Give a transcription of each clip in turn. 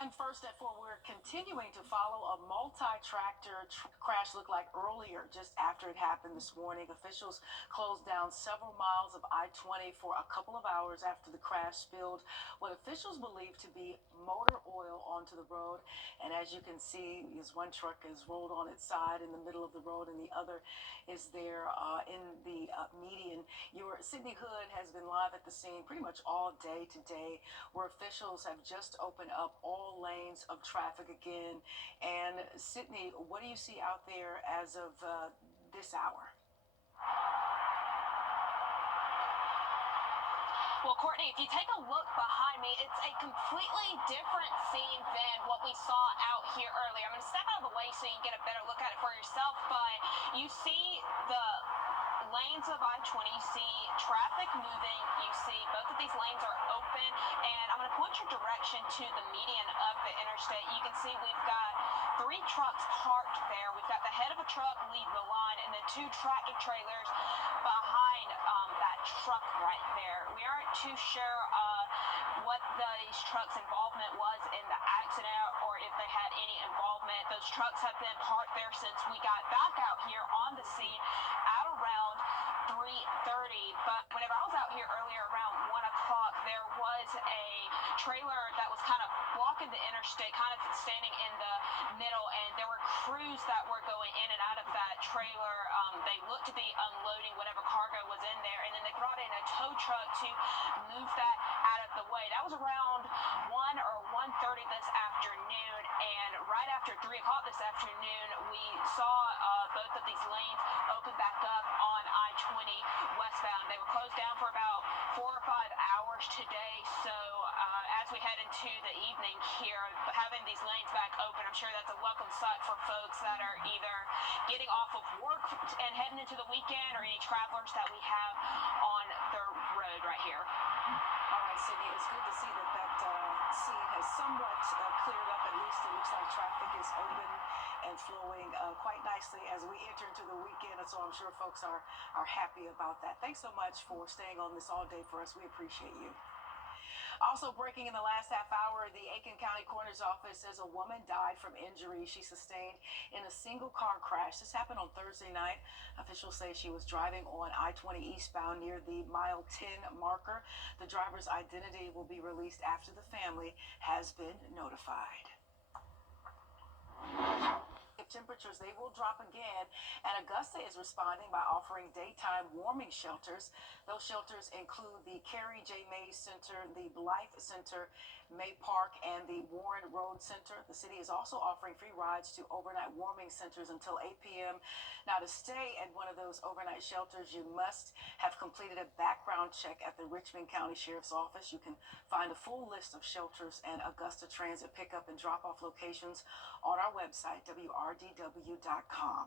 And first at 4, we're continuing to follow a multi-tractor crash looked like earlier, just after it happened this morning. Officials closed down several miles of I-20 for a couple of hours after the crash spilled what officials believe to be motor oil onto the road. And as you can see, one truck is rolled on its side in the middle of the road, and the other is there in the median. Your Sydney Hood has been live at the scene pretty much all day today, where officials have just opened up all lanes of traffic again. And Sydney, what do you see out there as of this hour? Well, Courtney, if you take a look behind me, it's a completely different scene than what we saw out here earlier. I'm going to step out of the way so you can get a better look at it for yourself, but you see the lanes of I-20, you see traffic moving, you see both of these lanes are open, and I'm going to point your direction to the median of the interstate. You can see we've got 3 trucks parked there. We've got the head of a truck leading the line, and then 2 tractor trailers behind that truck right there. We aren't too sure what these trucks' involvement was in the accident or if they had any involvement. Those trucks have been parked there since we got back out here on the scene at around 3:30. But whenever I was out here earlier around 1 o'clock, there was a trailer that was kind of blocking the interstate, kind of standing in the middle, and there were crews that were going in and out of that trailer. They looked to be unloading whatever cargo was in there, and then they brought in a tow truck to move that out of the way. That was around 1 or 1:30 this afternoon, and right after 3 o'clock this afternoon, we saw both of these lanes open back up on I-20 westbound. They were closed down for about 4 or 5 hours today, so as we head into the evening here, having these lanes back open, I'm sure that's a welcome sight for folks that are either getting off of work and heading into the weekend, or any travelers that we have on the road right here. All right, Sydney, it's good to see that scene has somewhat cleared up. At least it looks like traffic is open and flowing quite nicely as we enter into the weekend, and so I'm sure folks are happy about that. Thanks so much for staying on this all day for us. We appreciate you. Also breaking in the last half hour, the Aiken County Coroner's Office says a woman died from injuries she sustained in a single car crash. This happened on Thursday night. Officials say she was driving on I-20 eastbound near the mile 10 marker. The driver's identity will be released after the family has been notified. Temperatures, they will drop again, and Augusta is responding by offering daytime warming shelters. Those shelters include the Carrie J. Mays Center, the Blythe Center, May Park, and the Warren Road Center. The city is also offering free rides to overnight warming centers until 8 p.m. Now, to stay at one of those overnight shelters, you must have completed a background check at the Richmond County Sheriff's Office. You can find a full list of shelters and Augusta Transit pickup and drop-off locations on our website, wrdw.com.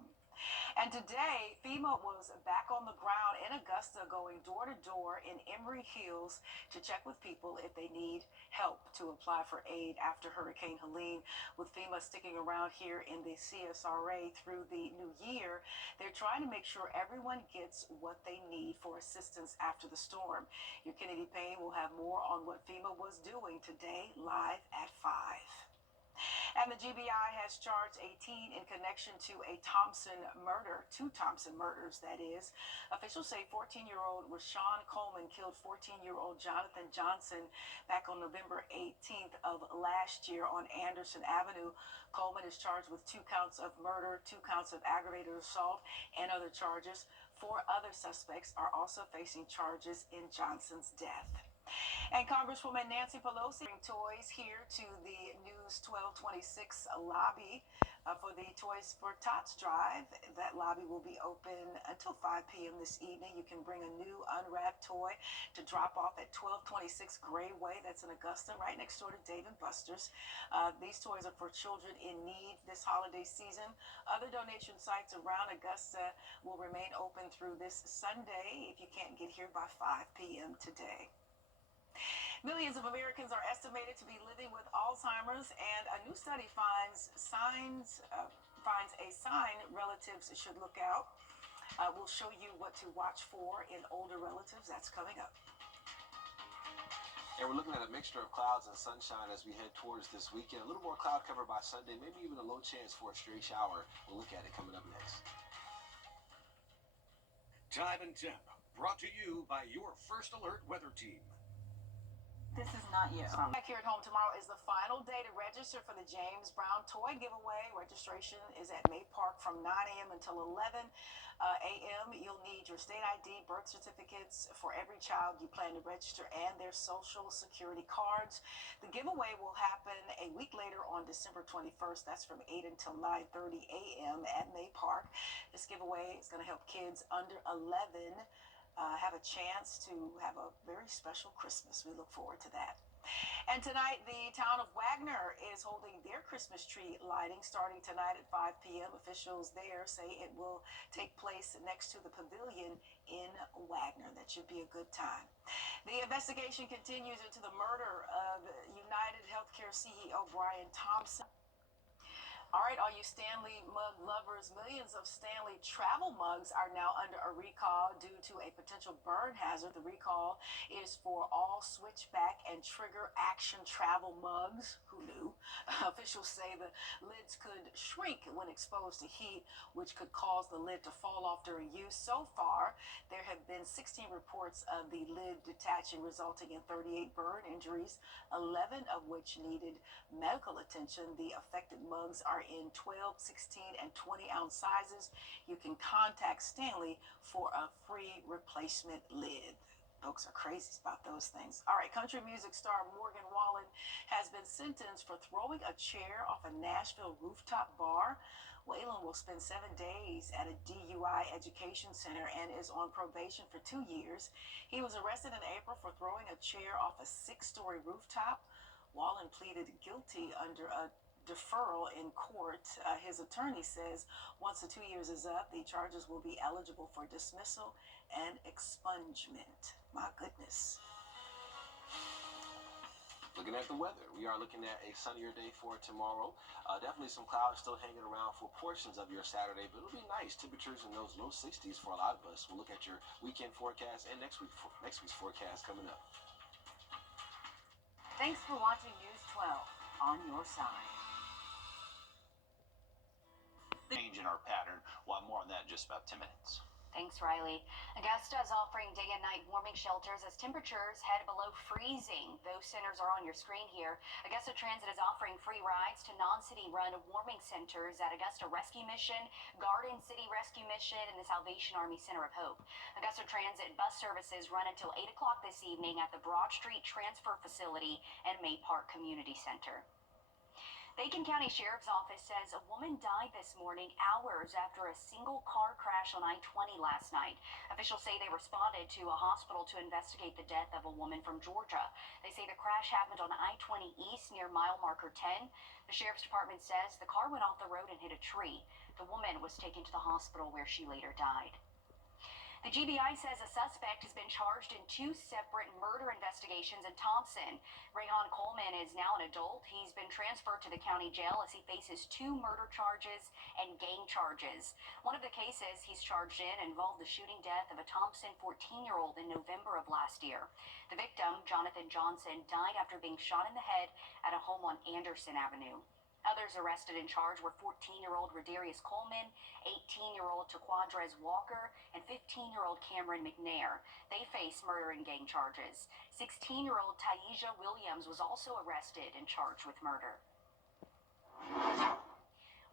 And today, FEMA was back on the ground in Augusta, going door to door in Emory Hills to check with people if they need help to apply for aid after Hurricane Helene. With FEMA sticking around here in the CSRA through the new year, they're trying to make sure everyone gets what they need for assistance after the storm. Your Kennedy Payne will have more on what FEMA was doing today, live at 5. And the GBI has charged a teen in connection to a Thompson murder, 2 Thompson murders, that is. Officials say 14-year-old Rashawn Coleman killed 14-year-old Jonathan Johnson back on November 18th of last year on Anderson Avenue. Coleman is charged with 2 counts of murder, 2 counts of aggravated assault, and other charges. 4 other suspects are also facing charges in Johnson's death. And Congresswoman Nancy Pelosi bring toys here to the News 1226 lobby for the Toys for Tots drive. That lobby will be open until 5 p.m. this evening. You can bring a new unwrapped toy to drop off at 1226 Gray Way. That's in Augusta, right next door to Dave & Buster's. These toys are for children in need this holiday season. Other donation sites around Augusta will remain open through this Sunday if you can't get here by 5 p.m. today. Millions of Americans are estimated to be living with Alzheimer's, and a new study finds a sign relatives should look out. We'll show you what to watch for in older relatives. That's coming up. And we're looking at a mixture of clouds and sunshine as we head towards this weekend. A little more cloud cover by Sunday, maybe even a low chance for a stray shower. We'll look at it coming up next. Time and Temp, brought to you by your First Alert weather team. This is not you. Back here at home tomorrow is the final day to register for the James Brown toy giveaway. Registration is at May Park from 9 a.m. until 11 a.m. You'll need your state ID, birth certificates for every child you plan to register, and their social security cards. The giveaway will happen a week later on December 21st. That's from 8 until 9:30 a.m. at May Park. This giveaway is going to help kids under 11 have a chance to have a very special Christmas. We look forward to that. And tonight, the town of Wagner is holding their Christmas tree lighting starting tonight at 5 p.m. Officials there say it will take place next to the pavilion in Wagner. That should be a good time. The investigation continues into the murder of United Healthcare CEO Brian Thompson. All right, all you Stanley mug lovers, millions of Stanley travel mugs are now under a recall due to a potential burn hazard. The recall is for all switchback and trigger action travel mugs. Who knew? Officials say the lids could shrink when exposed to heat, which could cause the lid to fall off during use. So far, there have been 16 reports of the lid detaching, resulting in 38 burn injuries, 11 of which needed medical attention. The affected mugs are in 12, 16, and 20-ounce sizes. You can contact Stanley for a free replacement lid. Folks are crazy about those things. All right, country music star Morgan Wallen has been sentenced for throwing a chair off a Nashville rooftop bar. Waylon will spend 7 days at a DUI education center and is on probation for 2 years. He was arrested in April for throwing a chair off a 6-story rooftop. Wallen pleaded guilty under a deferral in court. His attorney says once the 2 years is up, the charges will be eligible for dismissal and expungement. My goodness. Looking at the weather, we are looking at a sunnier day for tomorrow. Definitely some clouds still hanging around for portions of your Saturday, but it'll be nice. Temperatures in those low 60s for a lot of us. We'll look at your weekend forecast and next week's forecast coming up. Thanks for watching News 12 on your side. Change in our pattern. We'll have more on that in just about 10 minutes. Thanks, Riley. Augusta is offering day and night warming shelters as temperatures head below freezing. Those centers are on your screen here. Augusta Transit is offering free rides to non-city run warming centers at Augusta Rescue Mission, Garden City Rescue Mission, and the Salvation Army Center of Hope. Augusta Transit bus services run until 8 o'clock this evening at the Broad Street Transfer Facility and May Park Community Center. The Aiken County Sheriff's Office says a woman died this morning hours after a single car crash on I-20 last night. Officials say they responded to a hospital to investigate the death of a woman from Georgia. They say the crash happened on I-20 East near mile marker 10. The Sheriff's Department says the car went off the road and hit a tree. The woman was taken to the hospital where she later died. The GBI says a suspect has been charged in 2 separate murder investigations in Thompson. Rayhan Coleman is now an adult. He's been transferred to the county jail as he faces 2 murder charges and gang charges. One of the cases he's charged in involved the shooting death of a Thompson 14-year-old in November of last year. The victim, Jonathan Johnson, died after being shot in the head at a home on Anderson Avenue. Others arrested and charged were 14-year-old Wrdw Coleman, 18-year-old Taquadrez Walker, and 15-year-old Cameron McNair. They face murder and gang charges. 16-year-old Taisha Williams was also arrested and charged with murder.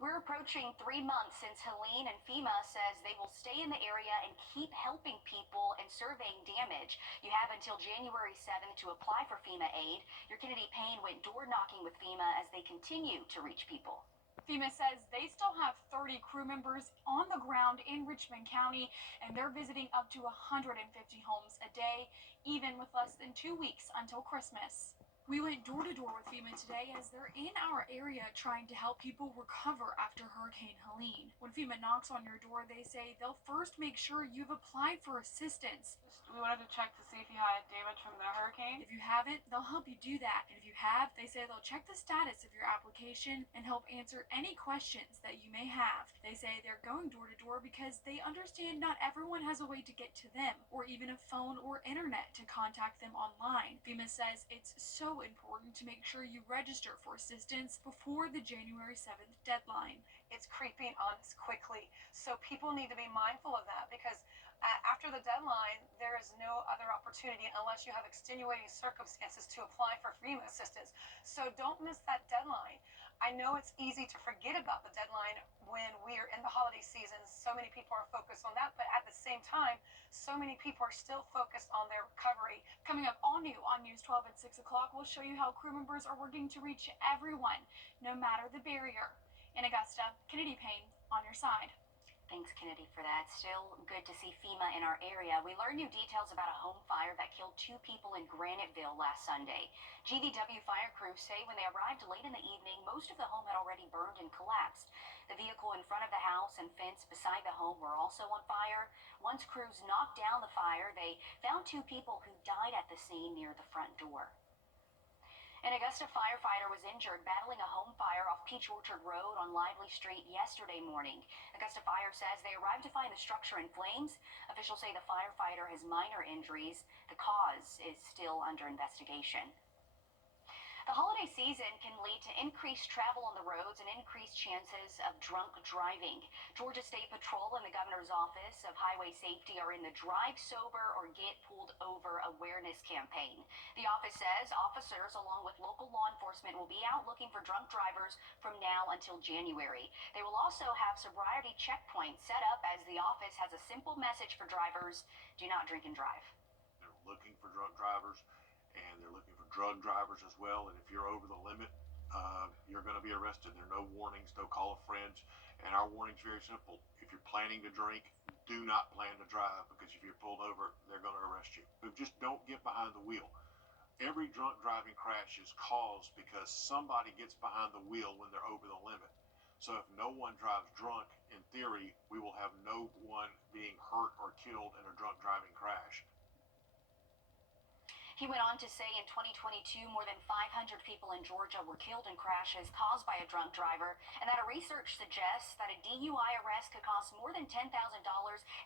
We're approaching 3 months since Helene, and FEMA says they will stay in the area and keep helping people and surveying damage. You have until January 7th to apply for FEMA aid. Your Kennedy Payne went door knocking with FEMA as they continue to reach people. FEMA says they still have 30 crew members on the ground in Richmond County, and they're visiting up to 150 homes a day, even with less than 2 weeks until Christmas. We went door to door with FEMA today as they're in our area trying to help people recover after Hurricane Helene. When FEMA knocks on your door, they say they'll first make sure you've applied for assistance. We wanted to check to see if you had damage from the hurricane. If you haven't, they'll help you do that. And if you have, they say they'll check the status of your application and help answer any questions that you may have. They say they're going door to door because they understand not everyone has a way to get to them, or even a phone or internet to contact them online. FEMA says it's so important to make sure you register for assistance before the January 7th deadline. It's creeping on us quickly, so people need to be mindful of that, because after the deadline, there is no other opportunity unless you have extenuating circumstances to apply for FEMA assistance. So don't miss that deadline. I know it's easy to forget about the deadline when we are in the holiday season. So many people are focused on that, but at the same time, so many people are still focused on their recovery. Coming up all new on News 12 at 6 o'clock, we'll show you how crew members are working to reach everyone, no matter the barrier. In Augusta, Kennedy Payne on your side. Thanks, Kennedy, for that. Still good to see FEMA in our area. We learned new details about a home fire that killed 2 people in Graniteville last Sunday. GVW fire crews say when they arrived late in the evening, most of the home had already burned and collapsed. The vehicle in front of the house and fence beside the home were also on fire. Once crews knocked down the fire, they found 2 people who died at the scene near the front door. An Augusta firefighter was injured battling a home fire off Peach Orchard Road on Lively Street yesterday morning. Augusta Fire says they arrived to find the structure in flames. Officials say the firefighter has minor injuries. The cause is still under investigation. The holiday season can lead to increased travel on the roads and increased chances of drunk driving. Georgia State Patrol and the Governor's Office of Highway Safety are in the Drive Sober or Get Pulled Over awareness campaign. The office says officers, along with local law enforcement, will be out looking for drunk drivers from now until January. They will also have sobriety checkpoints set up as the office has a simple message for drivers: do not drink and drive. They're looking for drunk drivers, and they're looking for drug drivers as well. And if you're over the limit, you're going to be arrested. There are no warnings, no call of friends. And our warning's very simple. If you're planning to drink, do not plan to drive, because if you're pulled over, they're going to arrest you. But just don't get behind the wheel. Every drunk driving crash is caused because somebody gets behind the wheel when they're over the limit. So if no one drives drunk, in theory, we will have no one being hurt or killed in a drunk driving crash. He went on to say in 2022, more than 500 people in Georgia were killed in crashes caused by a drunk driver, and that a research suggests that a DUI arrest could cost more than $10,000,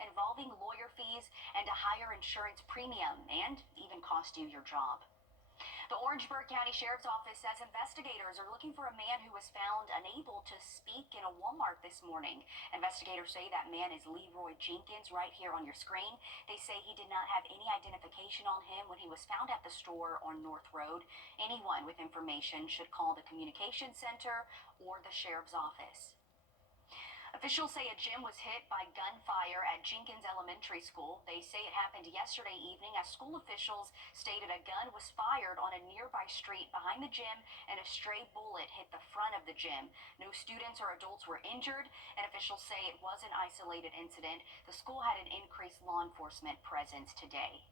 involving lawyer fees and a higher insurance premium, and even cost you your job. The Orangeburg County Sheriff's Office says investigators are looking for a man who was found unable to speak in a Walmart this morning. Investigators say that man is Leroy Jenkins, right here on your screen. They say he did not have any identification on him when he was found at the store on North Road. Anyone with information should call the Communications Center or the Sheriff's Office. Officials say a gym was hit by gunfire at Jenkins Elementary School. They say it happened yesterday evening as school officials stated a gun was fired on a nearby street behind the gym and a stray bullet hit the front of the gym. No students or adults were injured, and officials say it was an isolated incident. The school had an increased law enforcement presence today.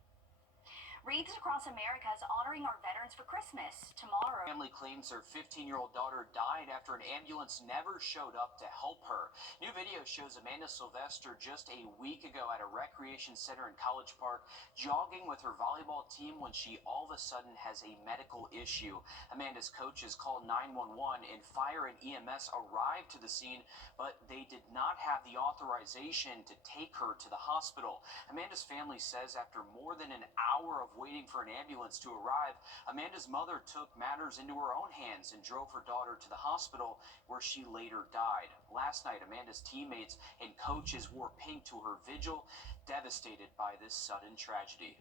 Wreaths across America is honoring our veterans for Christmas tomorrow. Family claims their 15-year-old daughter died after an ambulance never showed up to help her. New video shows Amanda Sylvester just a week ago at a recreation center in College Park, jogging with her volleyball team when she all of a sudden has a medical issue. Amanda's coaches called 911 and fire and EMS arrived to the scene, but they did not have the authorization to take her to the hospital. Amanda's family says after more than an hour of waiting for an ambulance to arrive, Amanda's mother took matters into her own hands and drove her daughter to the hospital, where she later died. Last night, Amanda's teammates and coaches wore pink to her vigil, devastated by this sudden tragedy.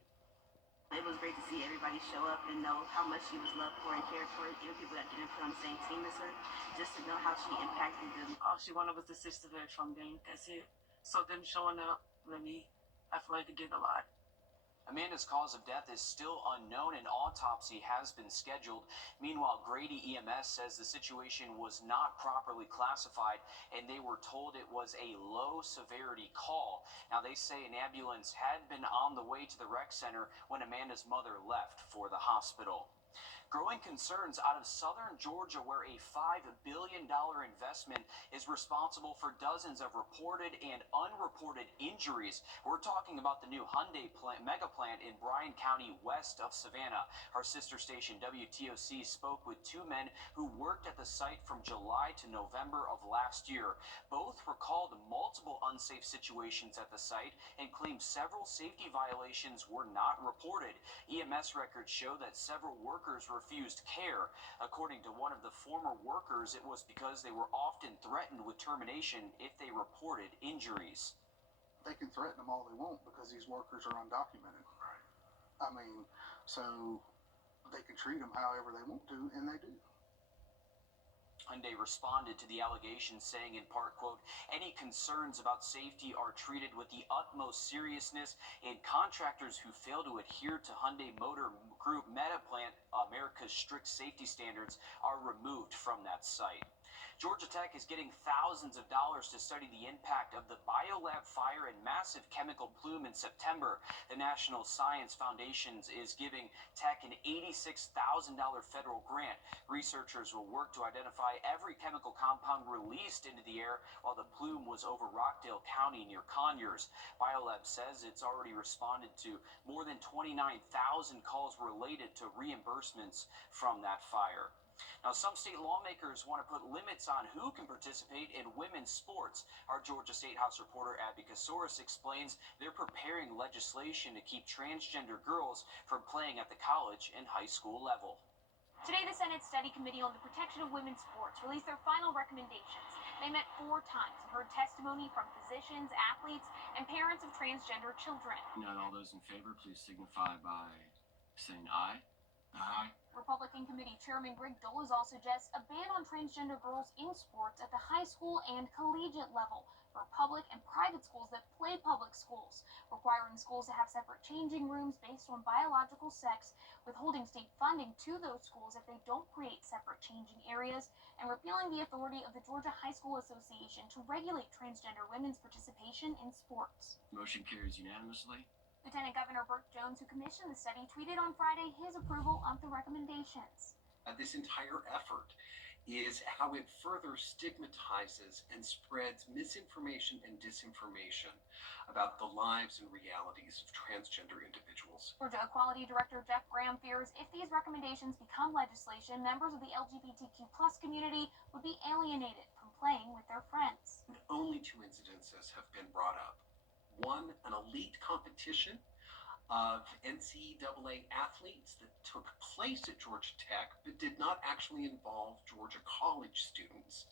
It was great to see everybody show up and know how much she was loved for and cared for. Even people that didn't play on the same team as her, just to know how she impacted them. All she wanted was the sisterhood from them. That's it. So them showing up for me, I feel like it did a lot. Amanda's cause of death is still unknown. An autopsy has been scheduled. Meanwhile, Grady EMS says the situation was not properly classified and they were told it was a low severity call. Now, they say an ambulance had been on the way to the rec center when Amanda's mother left for the hospital. Growing concerns out of southern Georgia, where a $5 billion investment is responsible for dozens of reported and unreported injuries. We're talking about the new Hyundai mega plant in Bryan County, west of Savannah. Our sister station WTOC spoke with two men who worked at the site from July to November of last year. Both recalled multiple unsafe situations at the site and claimed several safety violations were not reported. EMS records show that several workers refused care. According to one of the former workers, it was because they were often threatened with termination if they reported injuries. They can threaten them all they want because these workers are undocumented. Right. I mean, so they can treat them however they want to, and they do. Hyundai responded to the allegations, saying in part, quote, "Any concerns about safety are treated with the utmost seriousness, and contractors who fail to adhere to Hyundai Motor Group Meta Plant America's strict safety standards are removed from that site." Georgia Tech is getting thousands of dollars to study the impact of the biolab fire and massive chemical plume in September. The National Science Foundation is giving Tech an $86,000 federal grant. Researchers will work to identify every chemical compound released into the air while the plume was over Rockdale County near Conyers. Biolab says it's already responded to more than 29,000 calls related to reimbursements from that fire. Now, some state lawmakers want to put limits on who can participate in women's sports. Our Georgia State House reporter Abby Kasoris explains they're preparing legislation to keep transgender girls from playing at the college and high school level. Today, the Senate Study Committee on the Protection of Women's Sports released their final recommendations. They met 4 times and heard testimony from physicians, athletes, and parents of transgender children. Not all those in favor, please signify by saying aye. Aye. Republican Committee Chairman Greg Dolezal suggests a ban on transgender girls in sports at the high school and collegiate level for public and private schools that play public schools, requiring schools to have separate changing rooms based on biological sex, withholding state funding to those schools if they don't create separate changing areas, and repealing the authority of the Georgia High School Association to regulate transgender women's participation in sports. Motion carries unanimously. Lieutenant Governor Burt Jones, who commissioned the study, tweeted on Friday his approval of the recommendations. This entire effort is how it further stigmatizes and spreads misinformation and disinformation about the lives and realities of transgender individuals. Georgia Equality Director Jeff Graham fears if these recommendations become legislation, members of the LGBTQ+ community would be alienated from playing with their friends. And only 2 incidences have been brought up. One, an elite competition of NCAA athletes that took place at Georgia Tech but did not actually involve Georgia college students.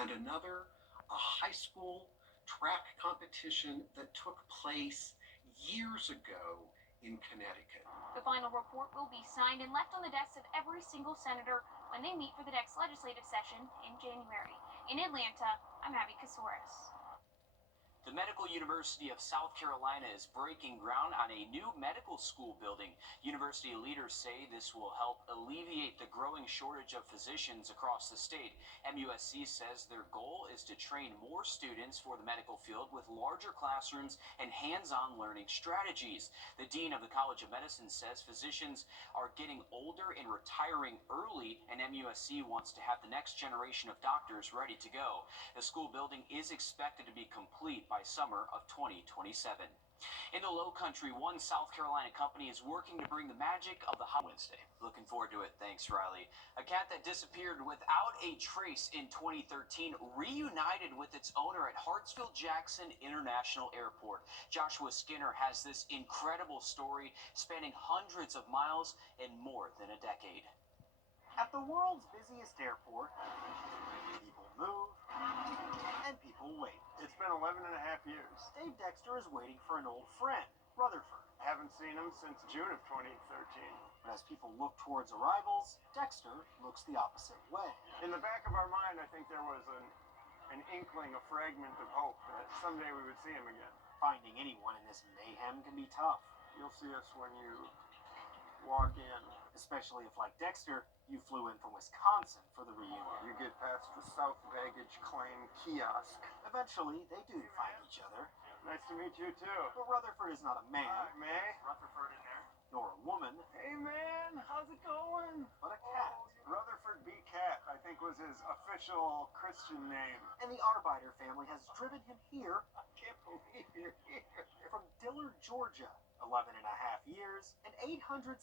And another, a high school track competition that took place years ago in Connecticut. The final report will be signed and left on the desks of every single senator when they meet for the next legislative session in January. In Atlanta, I'm Abby Kasoris. The Medical University of South Carolina is breaking ground on a new medical school building. University leaders say this will help alleviate the growing shortage of physicians across the state. MUSC says their goal is to train more students for the medical field with larger classrooms and hands-on learning strategies. The dean of the College of Medicine says physicians are getting older and retiring early, and MUSC wants to have the next generation of doctors ready to go. The school building is expected to be complete by summer of 2027. In the Low Country, one South Carolina company is working to bring the magic of the Wednesday. Looking forward to it. Thanks, Riley. A cat that disappeared without a trace in 2013 reunited with its owner at Hartsfield-Jackson International Airport. Joshua Skinner has this incredible story spanning hundreds of miles in more than a decade. At the world's busiest airport, people move and people wait. It's been 11 and a half years. Dave Dexter is waiting for an old friend, Rutherford. Haven't seen him since June of 2013. But as people look towards arrivals, Dexter looks the opposite way. In the back of our mind, I think there was an inkling, a fragment of hope that someday we would see him again. Finding anyone in this mayhem can be tough. You'll see us when you walk in. Especially if, like Dexter, you flew in from Wisconsin for the reunion. You get past the South Baggage Claim kiosk. Eventually, they do find each other. Nice to meet you, too. But Rutherford is not a man. May? Rutherford in there. nor a woman, Hey man, how's it going? but a cat. Rutherford B. Cat, I think was his official Christian name. And the Arbeiter family has driven him here. I can't believe you're here. From Dillard, Georgia, 11 and a half years and 806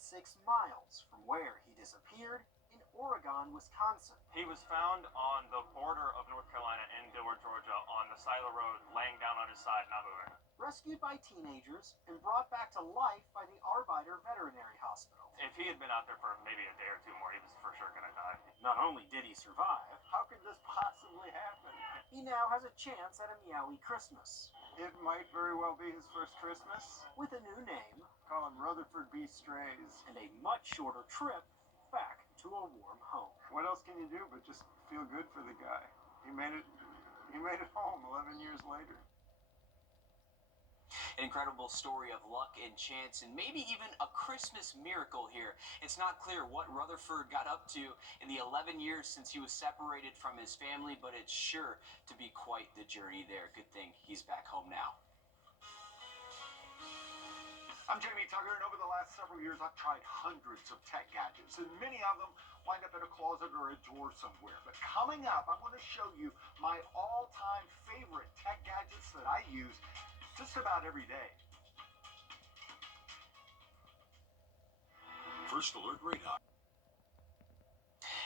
miles from where he disappeared in Oregon, Wisconsin. He was found on the border of North Carolina in Dillard, Georgia, on the side of the road, laying down on his side, not moving. Rescued by teenagers and brought back to life by the Arbeiter Veterinary Hospital. If he had been out there for maybe a day or two more, he was for sure going to die. Not only did he survive, How could this possibly happen? he now has a chance at a meowy Christmas. It might very well be his first Christmas. With a new name Call him Rutherford B. Strays. and a much shorter trip back to a warm home. What else can you do but just feel good for the guy? He made it home 11 years later. An incredible story of luck and chance, and maybe even a Christmas miracle here. It's not clear what Rutherford got up to in the 11 years since he was separated from his family, but it's sure to be quite the journey there. Good thing he's back home now. I'm Jamie Tucker, and over the last several years, I've tried hundreds of tech gadgets, and many of them wind up in a closet or a drawer somewhere. But coming up, I'm going to show you my all-time favorite tech gadgets that I use just about every day. First Alert Radar.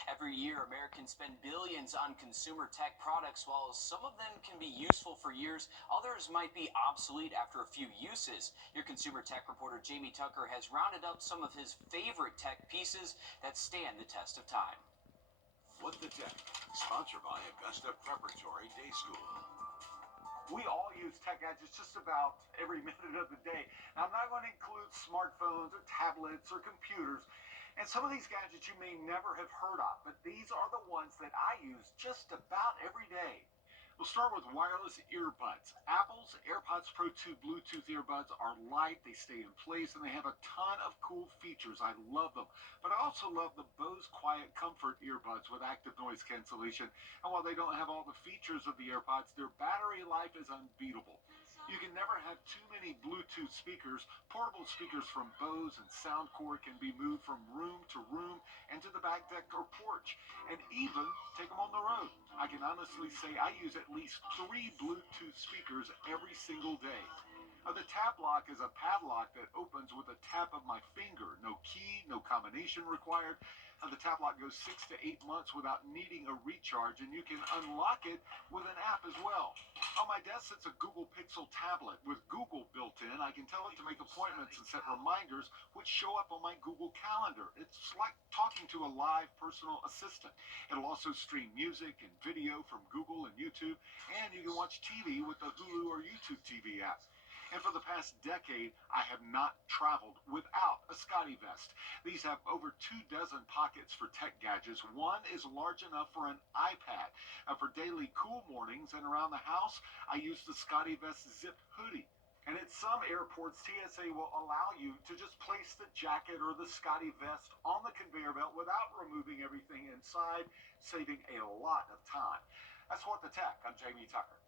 Every year, Americans spend billions on consumer tech products. While some of them can be useful for years, others might be obsolete after a few uses. Your consumer tech reporter, Jamie Tucker, has rounded up some of his favorite tech pieces that stand the test of time. What the Tech, sponsored by Augusta Preparatory Day School. We all use tech gadgets just about every minute of the day. Now, I'm not going to include smartphones or tablets or computers. And some of these gadgets you may never have heard of, but these are the ones that I use just about every day. We'll start with wireless earbuds. Apple's AirPods Pro 2 Bluetooth earbuds are light, they stay in place, and they have a ton of cool features. I love them. But I also love the Bose Quiet Comfort earbuds with active noise cancellation. And while they don't have all the features of the AirPods, their battery life is unbeatable. You can never have too many Bluetooth speakers. Portable speakers from Bose and Soundcore can be moved from room to room and to the back deck or porch, and even take them on the road. I can honestly say I use at least 3 Bluetooth speakers every single day. The Tap Lock is a padlock that opens with a tap of my finger. No key, no combination required. The Tap Lock goes 6 to 8 months without needing a recharge, and you can unlock it with an app as well. On my desk sits a Google Pixel tablet with Google built in. I can tell it to make appointments and set reminders, which show up on my Google Calendar. It's like talking to a live personal assistant. It'll also stream music and video from Google and YouTube, and you can watch TV with the Hulu or YouTube TV app. And for the past decade, I have not traveled without a Scotty vest. These have over 24 pockets for tech gadgets. One is large enough for an iPad. For daily cool mornings and around the house, I use the Scotty vest zip hoodie. And at some airports, TSA will allow you to just place the jacket or the Scotty vest on the conveyor belt without removing everything inside, saving a lot of time. That's What the Tech. I'm Jamie Tucker.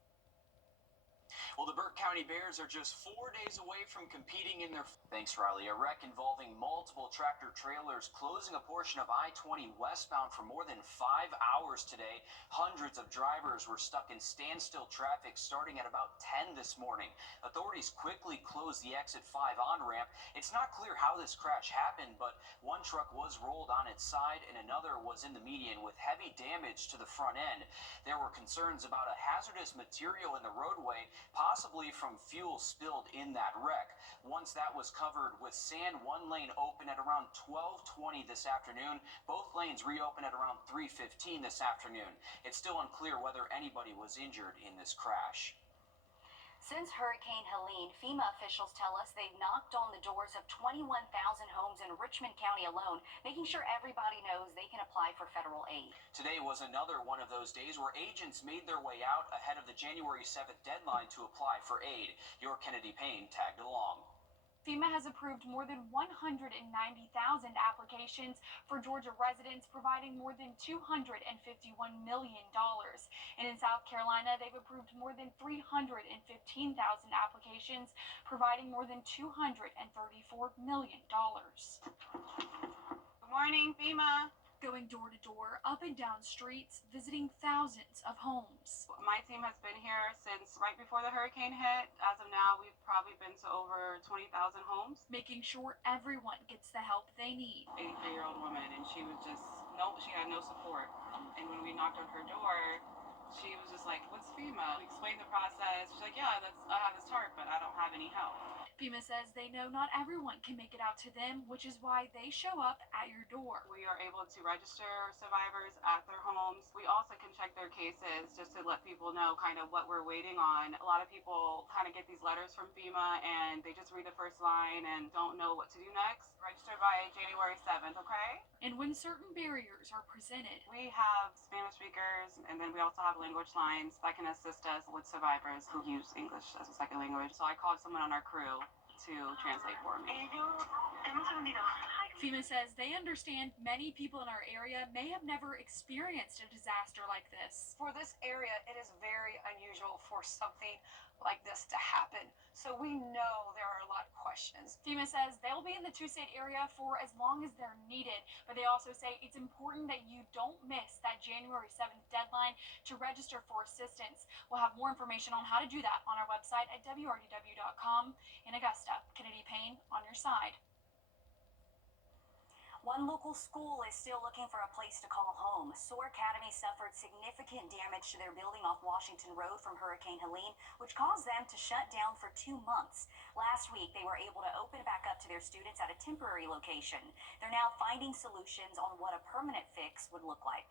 Well, the Burke County Bears are just 4 days away from competing in their... Thanks, Riley. A wreck involving multiple tractor trailers closing a portion of I-20 westbound for more than 5 hours today. Hundreds of drivers were stuck in standstill traffic starting at about 10 this morning. Authorities quickly closed the exit 5 on-ramp. It's not clear how this crash happened, but one truck was rolled on its side and another was in the median with heavy damage to the front end. There were concerns about a hazardous material in the roadway, possibly from fuel spilled in that wreck. Once that was covered with sand, one lane opened at around 12:20 this afternoon. Both lanes reopened at around 3:15 this afternoon. It's still unclear whether anybody was injured in this crash. Since Hurricane Helene, FEMA officials tell us they've knocked on the doors of 21,000 homes in Richmond County alone, making sure everybody knows they can apply for federal aid. Today was another one of those days where agents made their way out ahead of the January 7th deadline to apply for aid. Your Kennedy Payne tagged along. FEMA has approved more than 190,000 applications for Georgia residents, providing more than $251 million. And in South Carolina, they've approved more than 315,000 applications, providing more than $234 million. Good morning, FEMA. Going door to door, up and down streets, visiting thousands of homes. My team has been here since right before the hurricane hit. As of now, we've probably been to over 20,000 homes. Making sure everyone gets the help they need. 83-year-old woman, and she was just, she had no support. And when we knocked on her door, she was just like, what's FEMA? We explained the process. She's like, yeah, I have this tarp, but I don't have any help. FEMA says they know not everyone can make it out to them, which is why they show up at your door. We are able to register survivors at their homes. We also can check their cases just to let people know kind of what we're waiting on. A lot of people kind of get these letters from FEMA and they just read the first line and don't know what to do next. Register by January 7th, okay? And when certain barriers are presented, we have Spanish speakers, and then we also have language lines that can assist us with survivors who use English as a second language. So I called someone on our crew to translate for me. FEMA says they understand many people in our area may have never experienced a disaster like this. For this area, it is very unusual for something like this to happen. So we know there are a lot of questions. FEMA says they'll be in the two-state area for as long as they're needed, but they also say it's important that you don't miss that January 7th deadline to register for assistance. We'll have more information on how to do that on our website at wrdw.com. In Augusta, Kennedy Payne on your side. One local school is still looking for a place to call home. Soar Academy suffered significant damage to their building off Washington Road from Hurricane Helene, which caused them to shut down for 2 months. Last week, they were able to open back up to their students at a temporary location. They're now finding solutions on what a permanent fix would look like.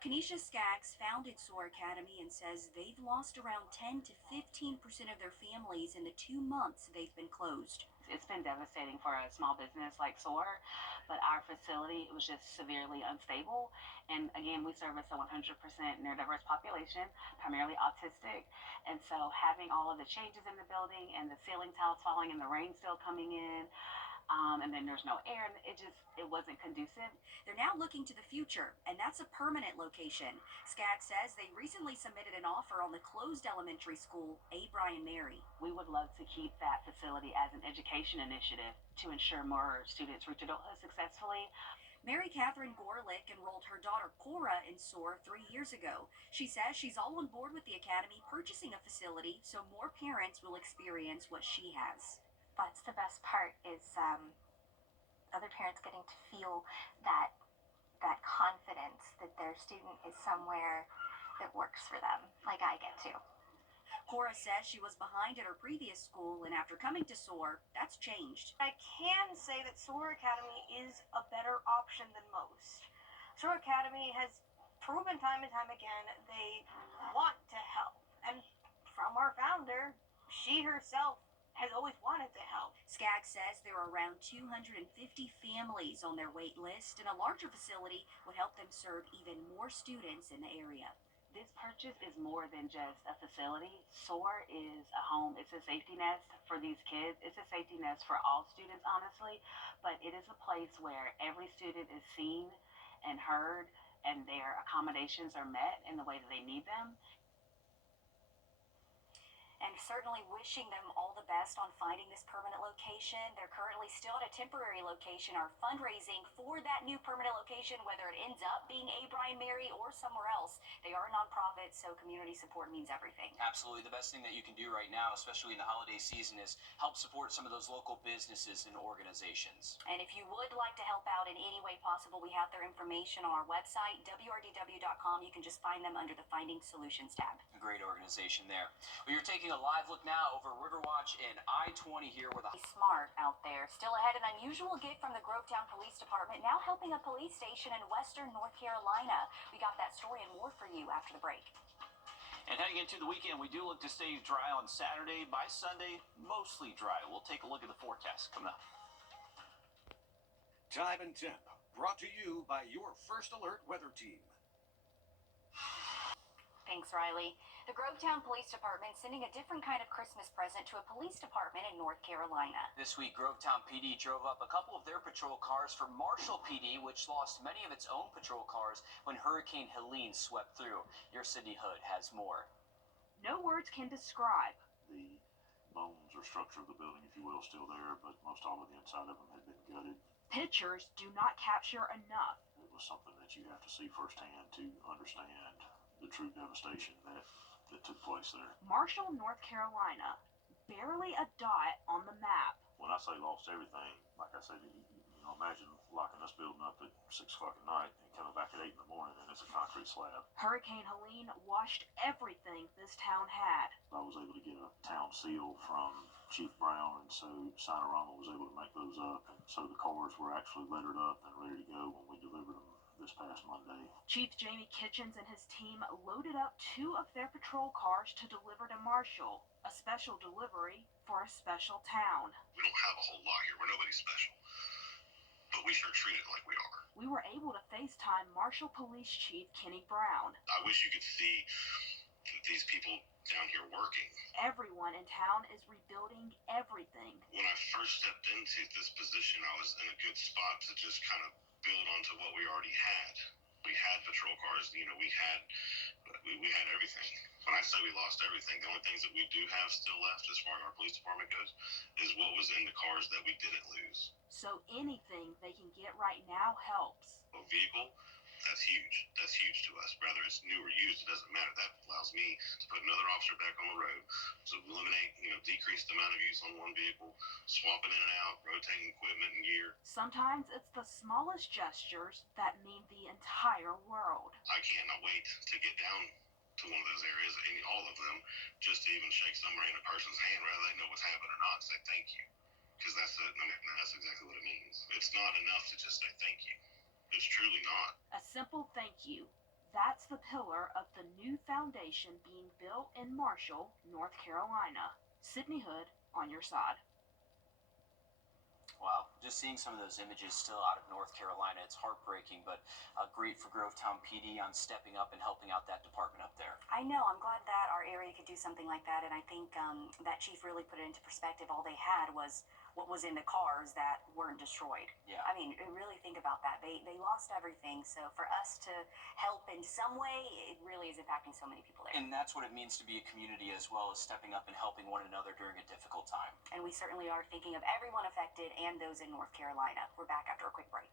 Kenesha Skaggs founded Soar Academy and says they've lost around 10 to 15% of their families in the 2 months they've been closed. It's been devastating for a small business like SOAR, but our facility was just severely unstable. And again, we service a 100% neurodiverse population, primarily autistic. And so having all of the changes in the building and the ceiling tiles falling and the rain still coming in, and then there's no air, and it wasn't conducive. They're now looking to the future, and that's a permanent location. Skaggs says they recently submitted an offer on the closed elementary school, A. Bryan Mary. We would love to keep that facility as an education initiative to ensure more students reach adulthood successfully. Mary Catherine Gorlick enrolled her daughter Cora in SOAR 3 years ago. She says she's all on board with the academy purchasing a facility so more parents will experience what she has. That's the best part is other parents getting to feel that confidence that their student is somewhere that works for them, like I get to. Cora says she was behind at her previous school, and after coming to SOAR, that's changed. I can say that SOAR Academy is a better option than most. SOAR Academy has proven time and time again they want to help. And from our founder, she herself has always wanted to help. Skaggs says there are around 250 families on their wait list, and a larger facility would help them serve even more students in the area. This purchase is more than just a facility. SOAR is a home. It's a safety nest for these kids. It's a safety nest for all students, honestly, but it is a place where every student is seen and heard, and their accommodations are met in the way that they need them. And certainly wishing them all the best on finding this permanent location. They're currently still at a temporary location, are fundraising for that new permanent location, whether it ends up being A. Bryan Mary or somewhere else. They are a nonprofit, so community support means everything. Absolutely. The best thing that you can do right now, especially in the holiday season, is help support some of those local businesses and organizations. And if you would like to help out in any way possible, we have their information on our website, wrdw.com. You can just find them under the Finding Solutions tab. A great organization there. Well, you're taking a live look now over Riverwatch and I-20 here with a smart out there. Still ahead, an unusual gift from the Grovetown Police Department, now helping a police station in western North Carolina. We got that story and more for you after the break. And heading into the weekend, we do look to stay dry on Saturday. By Sunday, mostly dry. We'll take a look at the forecast coming up. Time and Temp, brought to you by your First Alert Weather Team. Thanks Thanks, Riley. The Grovetown Police Department sending a different kind of Christmas present to a police department in North Carolina. This week, Grovetown PD drove up a couple of their patrol cars for Marshall PD, which lost many of its own patrol cars when Hurricane Helene swept through. Your Sydney Hood has more. No words can describe. The bones or structure of the building, if you will, still there, but most all of the inside of them had been gutted. Pictures do not capture enough. It was something that you have to see firsthand to understand the true devastation that took place there. Marshall, North Carolina, barely a dot on the map. When I say lost everything, like I said, imagine locking this building up at 6 o'clock at night and coming back at 8 in the morning and it's a concrete slab. Hurricane Helene washed everything this town had. I was able to get a town seal from Chief Brown, and so Sinorama was able to make those up, and so the cars were actually lettered up and ready to go when we delivered them this past Monday. Chief Jamie Kitchens and his team loaded up 2 of their patrol cars to deliver to Marshall, a special delivery for a special town. We don't have a whole lot here. We're nobody special, but we sure treat it like we are. We were able to FaceTime Marshall Police Chief Kenny Brown. I wish you could see these people down here working. Everyone in town is rebuilding everything. When I first stepped into this position, I was in a good spot to just kind of build onto what we already had. We had patrol cars, we had everything. When I say we lost everything, the only things that we do have still left as far as our police department goes is what was in the cars that we didn't lose. So anything they can get right now helps. A vehicle, that's huge. That's huge to us. Whether it's new or used, it doesn't matter. That allows me to put another officer back on the road. So eliminate, decrease the amount of use on one vehicle, swapping in and out, rotating equipment and gear. Sometimes it's the smallest gestures that mean the entire world. I cannot wait to get down to one of those areas, all of them, just to even shake some random person's hand, whether they know what's happened or not, and say thank you. Because that's exactly what it means. It's not enough to just say thank you. It's truly not. A simple thank you. That's the pillar of the new foundation being built in Marshall, North Carolina. Sydney Hood on your side. Wow, just seeing some of those images still out of North Carolina, it's heartbreaking, but great for Grovetown PD on stepping up and helping out that department up there. I know, I'm glad that our area could do something like that, and I think that chief really put it into perspective. All they had was what was in the cars that weren't destroyed. Yeah. I mean, really think about that. They lost everything, so for us to help in some way, it really is impacting so many people there. And that's what it means to be a community, as well as stepping up and helping one another during a difficult time. And we certainly are thinking of everyone affected and those in North Carolina. We're back after a quick break.